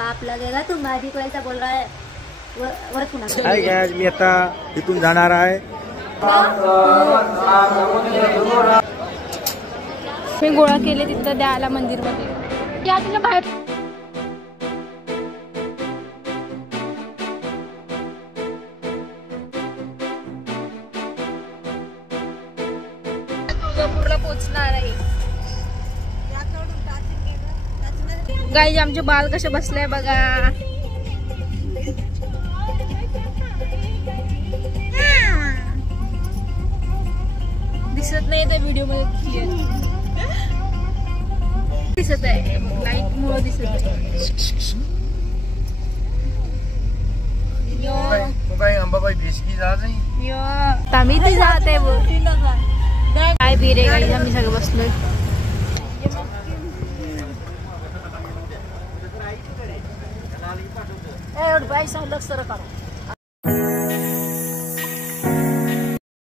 पाप लगेगा, तुम भाभी को ऐसा बोल रहा है। हाय गाइस, मी आता इथून जाणार आहे। मी गोळा केले तिथं द्यायला मंदिरमध्ये। या तुला बाहेर तुळजापूरला पोहोचणार आहे। गाईज आमचे बाल कसे बसले बघा। दिसत नाही त्या व्हिडिओ मध्ये क्लिअर दिसत आहे, लाईट मुळे दिसत आहे। अंबाबाई बेसकी जा नाही आम्ही ते जाते काय पिरे गाईज आम्ही सगळं बसलोय।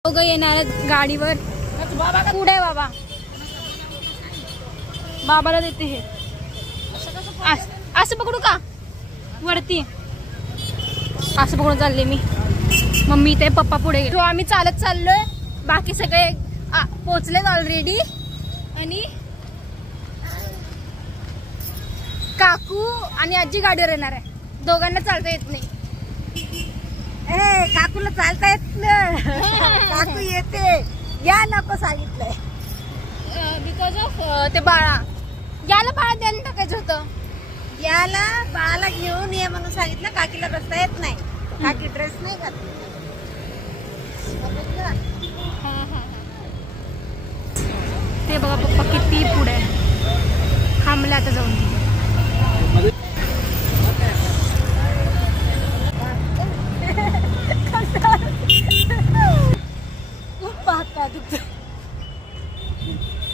दोघं येणार गाडीवर। पुढे बाबा, बाबाला देते हे। असं पकडू का वरती? असं पकडून चालले मी, मम्मी ते पप्पा पुढे गेले। आम्ही चालत चाललोय, बाकी सगळे पोहोचलेत ऑलरेडी। आणि काकू आणि आजी गाडीवर येणार आहे। दोघांना चालता येत नाही। काकूला चालता येत नाही, काकू येते, या नको सांगितलंय बिकॉज ऑफ ते बाळा, याला बाळा द्यायला टाकायचं होतं। याला बाळाला घेऊन ये म्हणून सांगितलं, काकीला बसता येत नाही, काकी ड्रेस नाही घालत। ते बघा पप्पा किती पुढे थांबले आता जाऊन।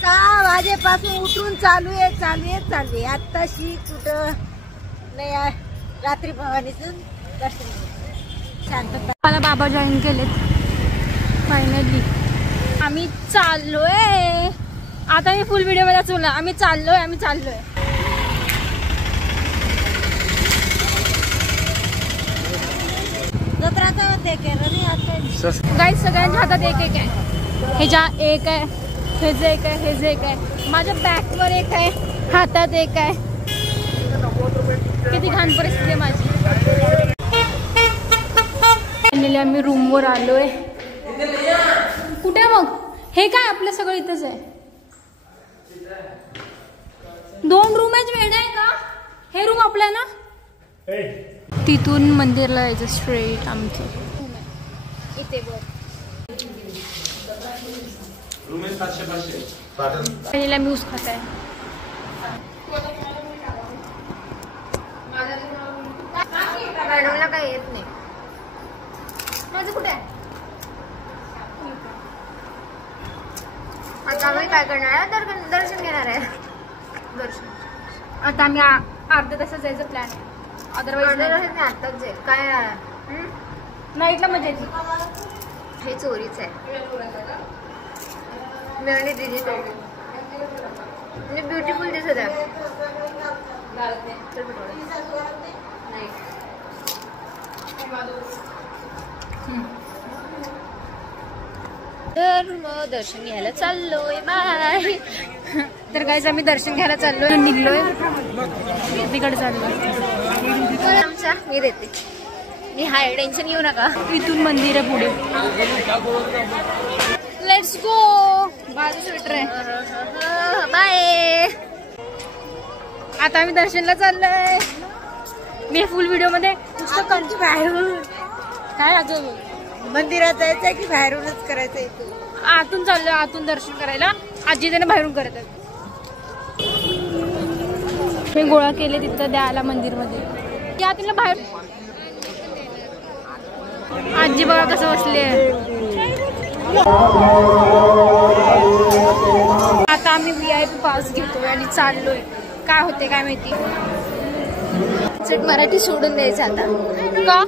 सहा वाजेपासून उठून चालू आहे आताशी कुठं नाही आहे। रात्री भवानीतून दर्शन शांतता। मला बाबा जॉईन केलेत फायनली। आम्ही चाललोय आता, मी फुल व्हिडिओ मध्ये चुकला। आम्ही चाललोय गाईज सगळ्यांच्या हातात एक एक आहे। ह्याच्या एक आहे, हेजे एक आहे, हेजे एक आहे, माझ्या बॅकवर एक आहे, हातात एक आहे। किती घाण परिस्थिती आहे माझी। फायनली आम्ही रूमवर आलोय। कुठे मग हे काय आपलं सगळं इथंच आहे। 2 रूम आहेत, वेळ आहे का? हे रूम आपलं ना, तिथून मंदिरला जायचं स्ट्रेट आमचं इथे बघ। पहिला मी ऊस खात आहे। मॅडमला काही येत नाही। माझं कुठे आहे? आता आम्ही काय करणार आहे, दर्शन घेणार आहे। आता आम्ही अर्ध्या तासात जायचं प्लॅन आहे। अदरवाईज आताच जाईल काय नाईटला मजा येते। हे चोरीच आहे। मी आणि दीदी ब्युटिफुल दिसत आहे। तर मग दर्शन घ्यायला चाललोय, बाय। तर गाईज आम्ही दर्शन घ्यायला चाललोय, निघलोय तिकडे चाललोय। आमच्या मी देते, मी हाय, टेन्शन घेऊ नका। इथून मंदिर आहे पुढे। Let's go. माझं स्वेटर आहे, बाय। आता आम्ही दर्शनला चाललोय। मी फुल व्हिडिओ मध्ये नुसतं बाहेरून काय अजून मंदिरात जायचंय की बाहेरूनच करायचंय? आतून चाललोय, आतून दर्शन करायला। आजी त्याने बाहेरून करत आहेत। मी गोळा केले तिथं द्यायला मंदिरमध्ये। या तिला बाहेर आजी बघा कसं बसले। आता आम्ही VIP पास घेतोय आणि चाललोय। काय होते काय माहिती। मराठी सोडून द्यायचं आता का?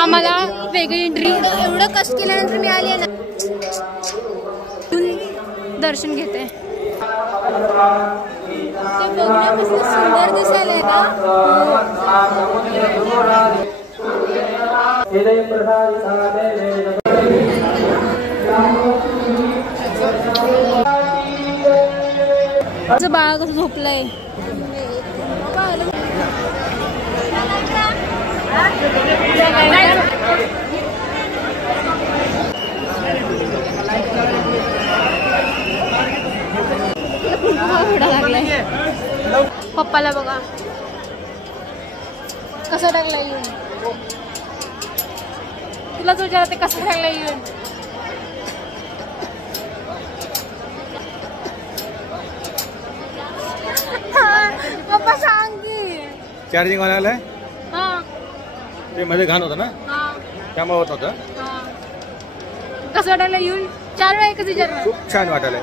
आम्हाला वेगळी एंट्री। एवढं कष्ट केल्यानंतर मी आली ना, दर्शन घेते। ते बघणं कसं सुंदर दिसायलंय ना. माझं बाळ कसं झोपलंय. लागलाय पप्पाला बघा कसं टाकला येऊन. तुलाच विचारते कसं टाकला येऊन. पप्पा सांग की चार्जिंग वाला आहे हा ते मध्ये घाण होतं ना हा त्यामुळे होत नव्हतं. कसं वाटायला येऊन 4 वेळा एकच विचारणार. खूप छान वाटायलंय.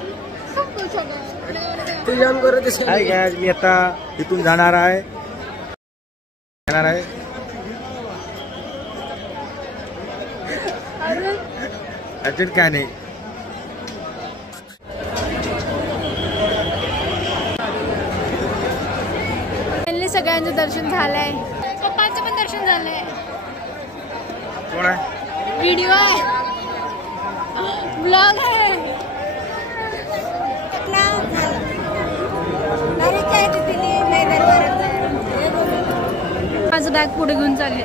हाय गाइस मी आता इथून जाणार आहे. अर्जंट काय नाही. सगळ्यांचं दर्शन झालंय. पप्पांचं पण दर्शन झालंय. कोण आहे? व्हिडिओ आहे ब्लॉग आहे. माझं बॅग पुढे घेऊन चालले.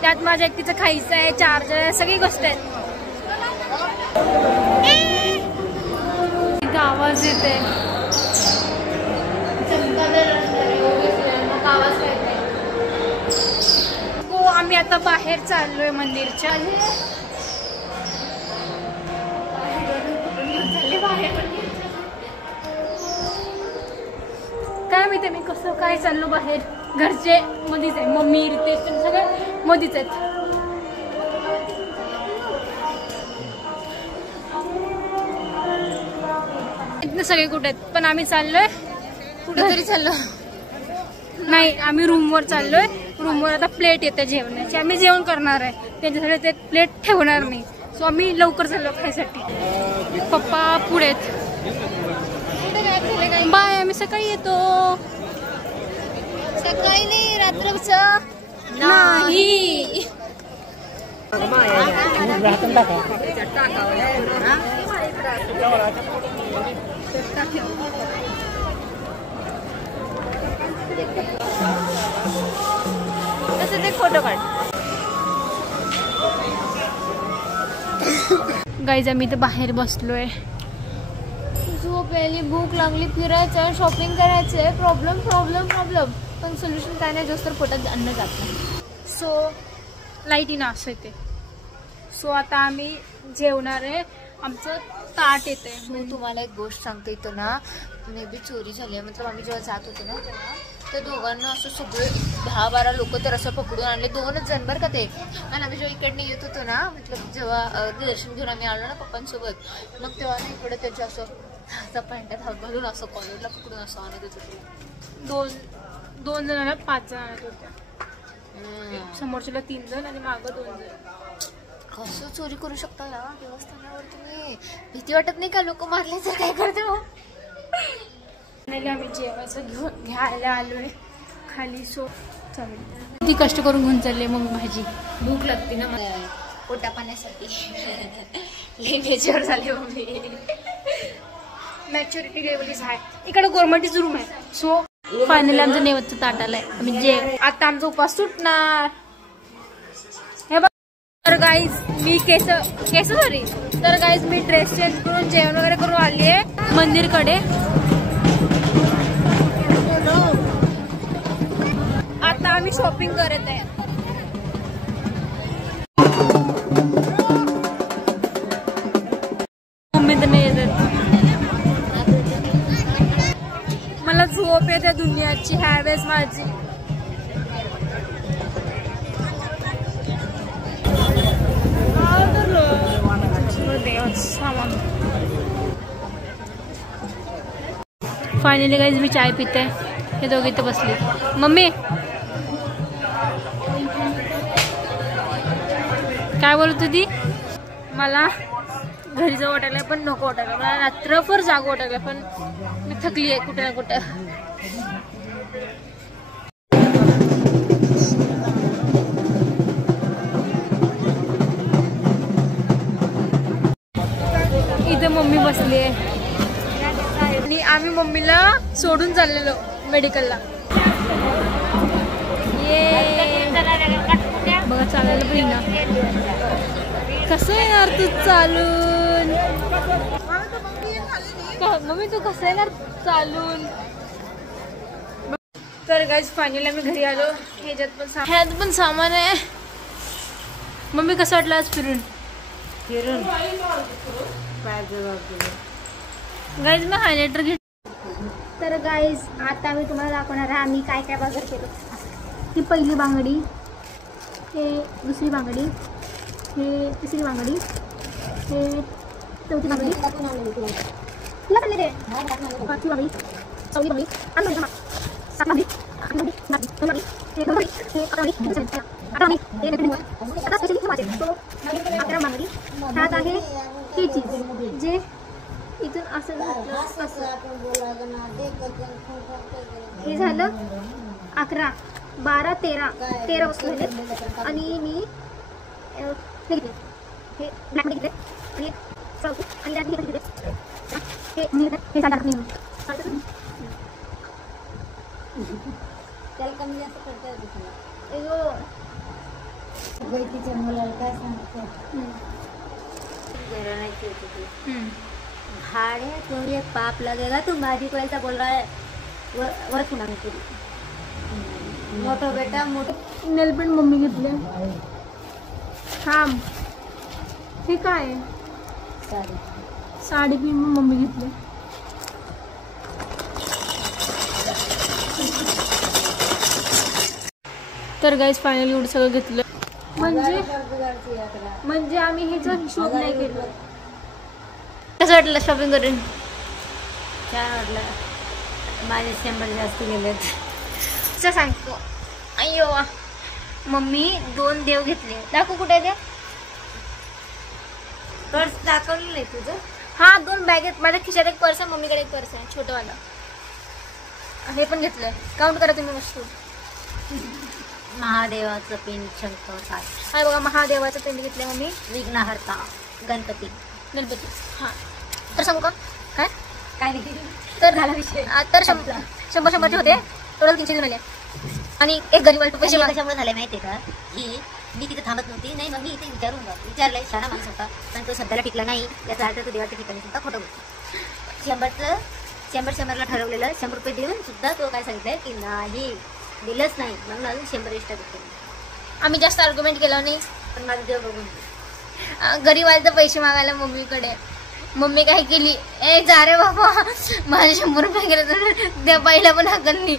त्यात माझ्या एकटीचं खायचं आहे चार्जर आहे सगळी गोष्ट आहेत. इथं आवाज येते. हो आम्ही आता बाहेर चाललोय मंदिरच्या. काय माहिती मी कसं काय चाललो बाहेर. घरचे मधीच आहे मम्मी रितेश सगळे मधीच आहेत. इथनं सगळे कुठे आहेत पण आम्ही चाललोय कुठेतरी चाललो नाही. आम्ही रूमवर चाललोय. रूमवर आता प्लेट येते जेवणाची. आम्ही जेवण करणार आहे त्यांच्यासाठी ते प्लेट ठेवणार नाही. सो आम्ही लवकर चाललो खायसाठी. पप्पा पुढे बाय. आम्ही सकाळी येतो. सकाळी नाही रात्रचं नाही. तसंच एक फोटो काढ. गाईज आम्ही इथं बाहेर बसलोय. झोप यायली भूक लागली फिरायचं शॉपिंग करायचंय. प्रॉब्लेम पण सोल्युशन काय नाही जोस तर पोटात अन्न जात नाही. सो लाईट ना असं येते. सो आता आम्ही जेवणार आहे. आमचं ताट येते. मी तुम्हाला एक गोष्ट सांगते. इथं ना मे बी चोरी झाली आहे. मतलब आम्ही जेव्हा जात होतो ना तेव्हा त्या दोघांना असं सगळे 10-12 लोक तर असं पकडून आणले. 2च जण बरं का ते. आणि आम्ही जेव्हा इकडनं येत होतो ना मतलब जेव्हा दर्शन घेऊन आम्ही आलो ना पप्पांसोबत मग तेव्हा ना इकडे त्याच्या असं पॅन्टात हात घालून असं कॉलेजला पकडून असं आणत होतो. 2 जणांना 5 जण आणत होत्या. समोरच्याला 3 जण आणि मागं 2 जण. कसं चोरी करू शकता ना देवस्थानावर तुम्ही. भीती वाटत नाही का लोक मारले तर काय करते. आम्ही जेवायचं घ्यायला आलोय खाली. सो चालेल किती कष्ट करून घेऊन चालले. मग भाजी भूक लागते ना पोटा पाण्यासाठी. लई मेच्युअर झाले mummy. Maturity level is hi. इकडे गव्हर्नमेंटच रूम आहे. सो फायनली आमचं नेवतचं ताट आलंय. आम्ही आता आमचा उपास सुटणार. हे बघ तर गाईज मी केस सॉरी तर गाईज मी ड्रेस चेंज करून जेवण वगैरे करून आली आहे मंदिरकडे. आता आम्ही शॉपिंग करत आहे. मम्मी तर नाही येत. मला झोप येते दुनियाची ह्यावेळेस माझी. फायनली गाईज मी चाय पिते. हे दोघे इथे बसले. मम्मी काय बोलत होती. मला घरी जाऊ वाटायला पण नको वाटायला. मला रात्रभर जागो वाटायला पण मी थकली आहे कुठे ना कुठं. इथे मम्मी बसली आहे आणि आम्ही मम्मीला सोडून चाललेलो मेडिकलला. ये बघा चालायला पण ना कसं येणार तू चालून. मम्मी तू कसं येणार चालून. तर गाईज फायनली आम्ही घरी आलो. ह्यात पण सामान आहे. मम्मी कसं वाटलं आज फिरून गाईज मग हायलायटर घे. तर गाईज आता मी तुम्हाला दाखवणार आहे आम्ही काय काय बाजार केलो. ही पहिली बांगडी, हे दुसरी बांगडी, हे तिसरी बांगडी, हे चौथी बांगडी, पाचवी बांगडी, चौथी बांगडी, सात बांगडी, अकरा बांगडी. ह्यात आहे ही चीज जे इथून असं हे झालं 11, 12, 13 वस्तू झाले. आणि मी हे घेतले, हे ब्लॅक घेतले आणि चौथी आणि त्यात घेतले हे सात नाही त्याला कमी जास्त करता येतो. तिच्या मुलाला काय सांगते भाड़े तो ये पाप लगेगा. तुम बाजी को ऐसा बोल रहा है. वर्ष होना मोठो बेटा मोठो. नेल पेंट मम्मी घेतले. थांब हे काय साडी पण मम्मी घेतली. तर गाईज फायनली एवढं सगळं घेतलं. म्हणजे आम्ही ह्याचा हिशोब नाही केला. कसं वाटलं शॉपिंग करून. छान वाटलं. माझे 100 जास्त गेलेत. असं सांगतो. अय्यो मम्मी 2 देव घेतले. दाखव कुठे ते पर्स दाखवलं नाही तुझं. हा 2 बॅगेत. माझ्या खिशात एक पर्स आहे, मम्मीकडे एक पर्स आहे छोटंवाला. हे पण घेतलंय. काउंट करा तुम्ही वस्तू. महादेवाचं पिंड शंकर सात. हा बघा महादेवाचं पिंड घेतलंय मम्मी. विघ्नहर्ता गणपती. हां तर सांगू का काय नाही तर झाला विषय. तर 100 होते टोटल 300 झाले. आणि एक गरीब पैसे कशामुळे झाले माहितीये का की मी तिथे थांबत नव्हती. नाही मग मी इथे विचारलंय शाळा माणूस होता पण तो सध्याला टिकला नाही. याचा अर्थ तो देवाच्या ठिकाणी सुद्धा खोटं बोलतो. 100ला ठरवलेलं 100 रुपये देऊन सुद्धा तो काय सांगितलंय की नाही दिलंच नाही. म्हणून अजून 100 एक्स्ट्रा देतो. आम्ही जास्त आर्ग्युमेंट केला नाही. पण माझं देव बघून गरीबाला पैसे मागायला मम्मीकडे. मम्मी काय केली ए जा रे बाबा माझे 100 रुपये गेले तर त्या बाईला पण हाकलली.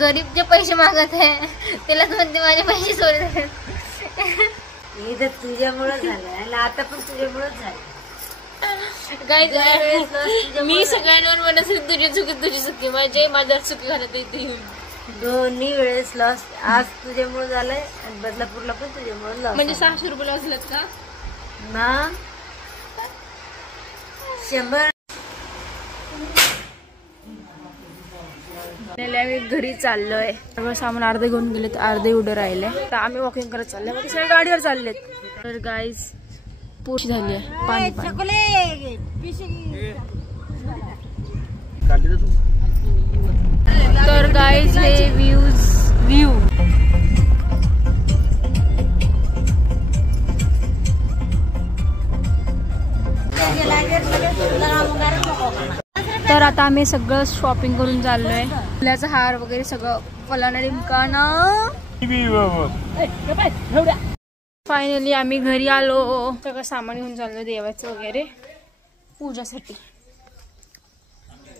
गरीब जे पैसे मागत आहे त्याला म्हणते माझे पैसे सोडले. हे तर तुझ्यामुळेच झालं आणि आता पण तुझ्यामुळेच झालं. काय मी सगळ्यांवर म्हणत तुझी चुकी माझ्या चुकी घालत येते. दोन्ही वेळेस लॉस. आज तुझ्यामुळे झालंय आणि बदलापूरला पण तुझ्यामुळे लॉस. म्हणजे 600 रुपये लॉस झालेत का ना. 100 आम्ही घरी चाललोय. सगळं सामान अर्धे घेऊन गेलेत, अर्धे उडे राहिले. तर आम्ही वॉकिंग करत चाललोय. मग सगळे गाडीवर चाललेत. तर गाईज पोट झाली आहे. पाणी तर गाईज हे व्ह्यू तर आता आम्ही सगळं शॉपिंग करून चाललोय. फुलाचा हार वगैरे सगळं फलाना लिमकाना. फायनली आम्ही घरी आलो. सगळं सामान घेऊन चाललोय देवाचं वगैरे पूजासाठी.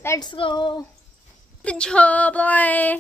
Let's go. बाय.